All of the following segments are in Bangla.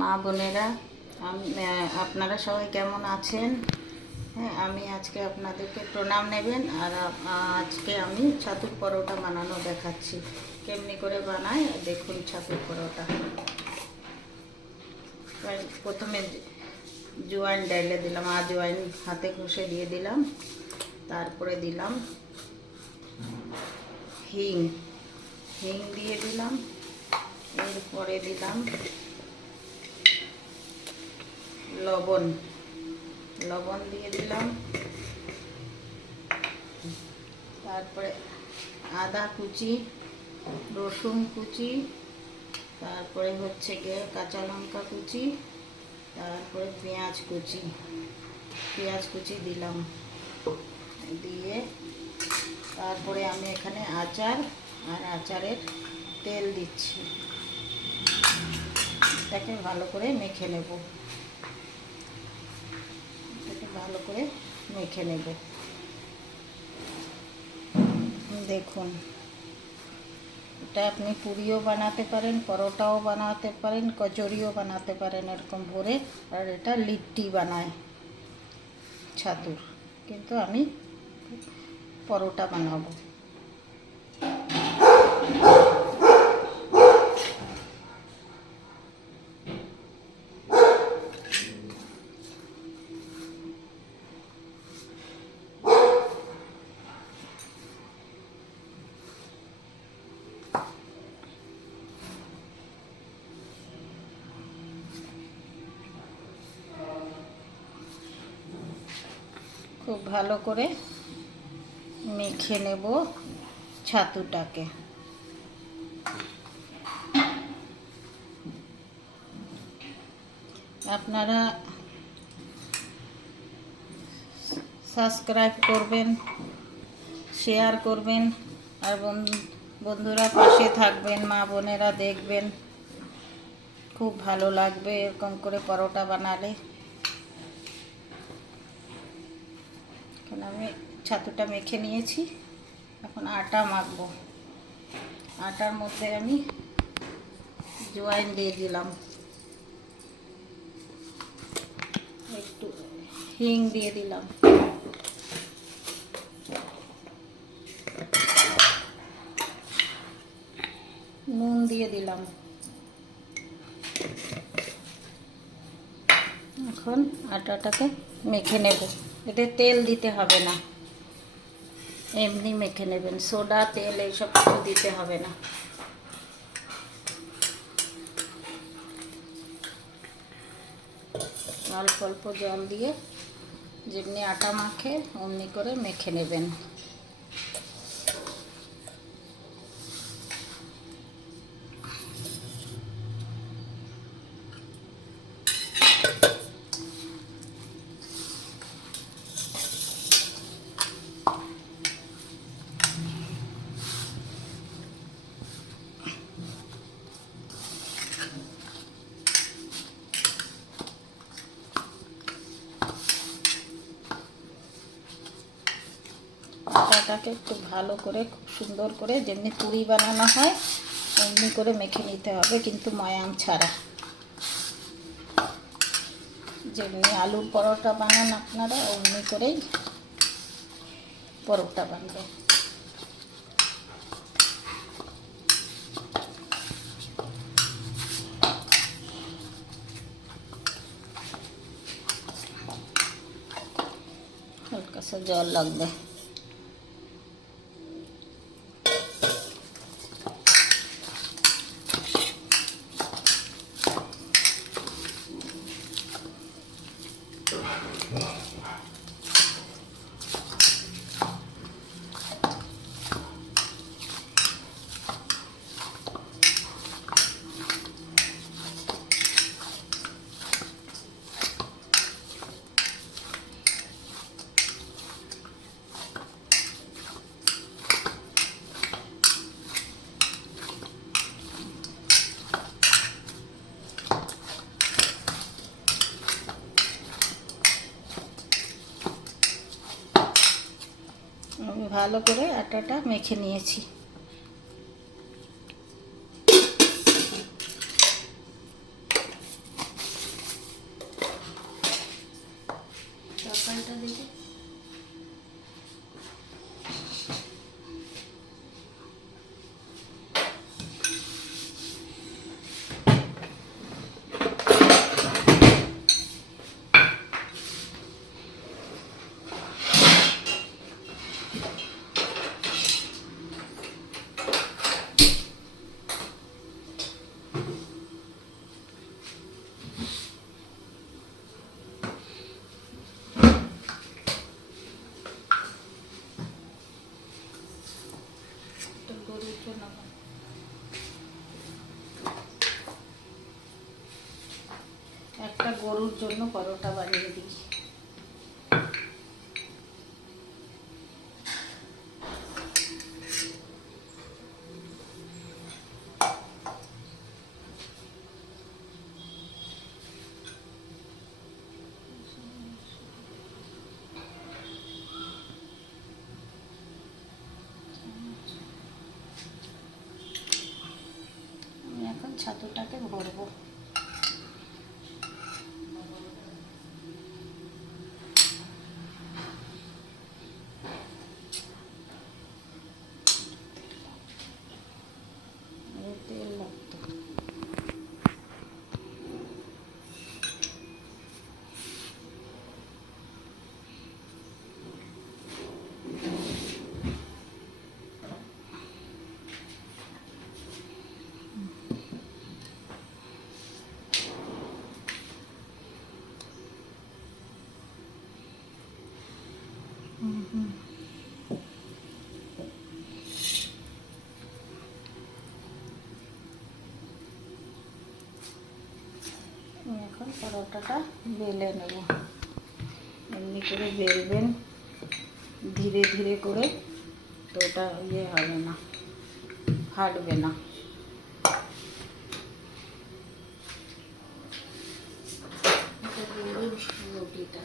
মা বোনেরা, আপনারা সবাই কেমন আছেন? হ্যাঁ, আমি আজকে আপনাদেরকে প্রণাম নেবেন। আর আজকে আমি ছাতুর পরোটা বানানো দেখাচ্ছি। কেমনি করে বানাই দেখুন। ছাতুর পরোটা প্রথমে জোয়াইন ডাইলে দিলাম, আজওয়াইন হাতে ঘষে দিয়ে দিলাম। তারপরে দিলাম হিং দিয়ে দিলাম। এরপরে দিলাম লবণ দিয়ে দিলাম। তারপরে আদা কুচি, রসুন কুচি, তারপরে হচ্ছে গিয়ে কাঁচা লঙ্কা কুচি, তারপরে পেঁয়াজ কুচি দিলাম। দিয়ে তারপরে আমি এখানে আচারের তেল দিচ্ছি। এটাকে ভালো করে মেখে নেব। দেখুন, এটা আপনি পুরিও বানাতে পারেন, পরোটাও বানাতে পারেন, কচুরিও বানাতে পারেন এরকম ভরে। আর এটা লিট্টি বানায় ছাতুর, কিন্তু আমি পরোটা বানাবো। খুব ভালো করে মেখে নেব ছাতুটাকে। আপনারা সাবস্ক্রাইব করবেন, শেয়ার করবেন, আর বন্ধুরা পাশে থাকবেন, মা বোনেরা দেখবেন। খুব ভালো লাগবে এরকম করে পরোটা বানালে। এখন আমি ছাতুটা মেখে নিয়েছি, এখন আটা মাখবো। আটার মধ্যে আমি জোয়াইন দিয়ে দিলাম, একটু হিং দিয়ে দিলাম, নুন দিয়ে দিলাম। এখন আটাটাকে মেখে নেব। এতে তেল দিতে হবে না, এমনি মেখে নেবেন। সোডা, তেল এইসব কিছু দিতে হবে না। অল্প অল্প জল দিয়ে যেমনি আটা মাখে অমনি করে মেখে নেবেন। আটাটাকে একটু ভালো করে, খুব সুন্দর করে, যেমনি পুরি বানানো হয় এমনি করে মেখে নিতে হবে, কিন্তু ময়াম ছাড়া। যেমনি আলুর পরোটা বানান আপনারা, অমনি করেই পরোটা বানবে। হালকা সা জল লাগবে। আমি ভালো করে আটাটা মেখে নিয়েছি। জন্য পরোটা বানিয়ে দিই। আমি এখন ছাতুটাকে ভরবো। তেল লাগতো। এখন পরোটাটা বেলে নেব। এমনি করে বেলবেন ধীরে ধীরে করে, তো ওটা ইয়ে হবে না, ফাটবে না। রুটিটা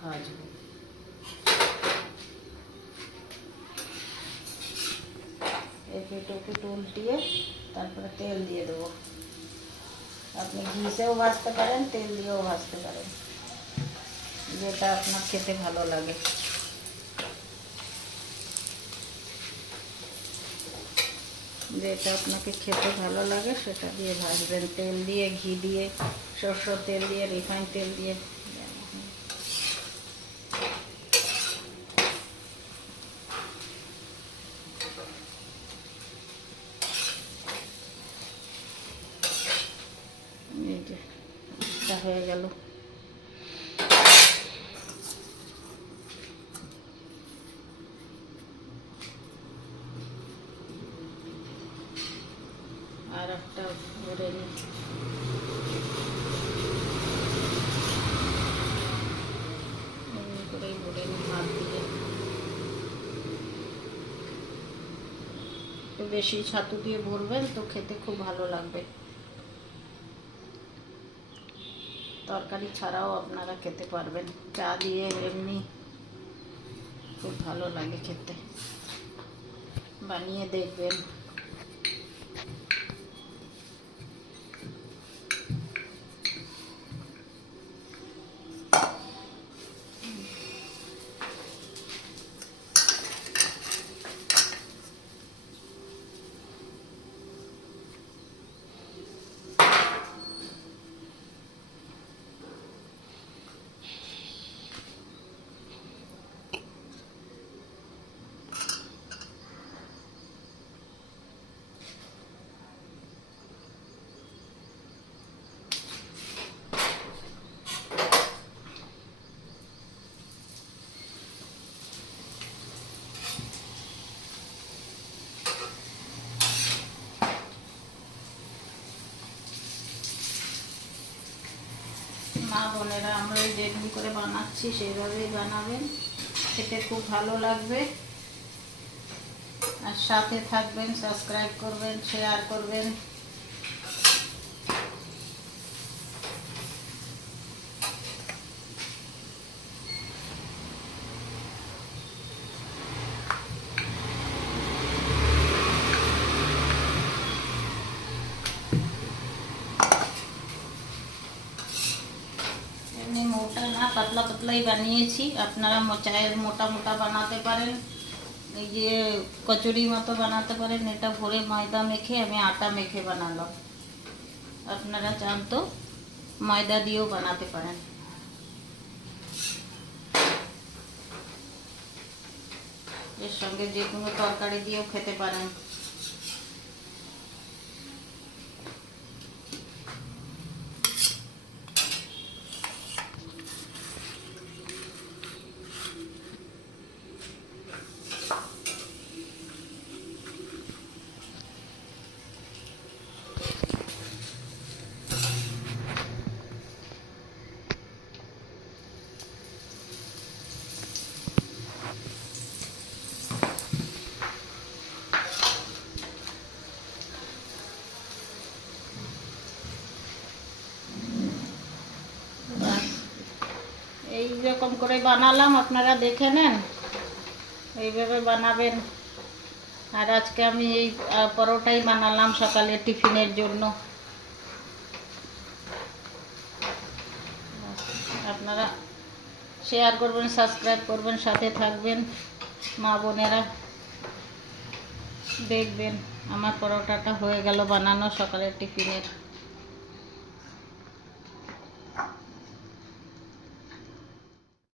ভাজবো। এপিট ওপিট উল্টিয়ে তারপরে তেল দিয়ে দেবো। আপনি ঘিতেও ভাজতে পারেন, তেল দিয়েও ভাজতে পারেন, যেটা আপনার খেতে ভালো লাগে। যেটা আপনাকে খেতে ভালো লাগে সেটা দিয়ে ভাজবেন। তেল দিয়ে, ঘি দিয়ে, সরষের তেল দিয়ে, রিফাইন তেল দিয়ে। এই যে এটা হয়ে গেল। আর একটা ভরে নিই। এমনি করেই ভরে নিই হাত দিয়ে। একটু বেশি ছাতু দিয়ে ভরবেন তো খেতে খুব ভালো লাগবে। তরকারি ছাড়াও আপনারা খেতে পারবেন, চা দিয়ে এমনি খুব ভালো লাগে খেতে। বানিয়ে দেখবেন। মা বোনেরা, আমরা যেরকম করে বানাচ্ছি সেইভাবেই বানাবেন, খেতে খুব ভালো লাগবে। আর সাথে থাকবেন, সাবস্ক্রাইব করবেন, শেয়ার করবেন। এমনি মোটা না, পাতলা পাতলাই বানিয়েছি। আপনারা চায়ের মোটা মোটা বানাতে পারেন, এই যে কচুরি মতো বানাতে পারেন। এটা ভরে ময়দা মেখে আমি আটা মেখে বানালাম। আপনারা চান তো ময়দা দিয়েও বানাতে পারেন। এর সঙ্গে যে কোনো তরকারি দিয়েও খেতে পারেন। এই রকম করে বানালাম, আপনারা দেখে নেন, এইভাবে বানাবেন। আর আজকে আমি এই পরোটাই বানালাম সকালে টিফিনের জন্য। আপনারা শেয়ার করবেন, সাবস্ক্রাইব করবেন, সাথে থাকবেন। মা বোনেরা দেখবেন আমার পরোটাটা হয়ে গেল বানানো সকালের টিফিনের।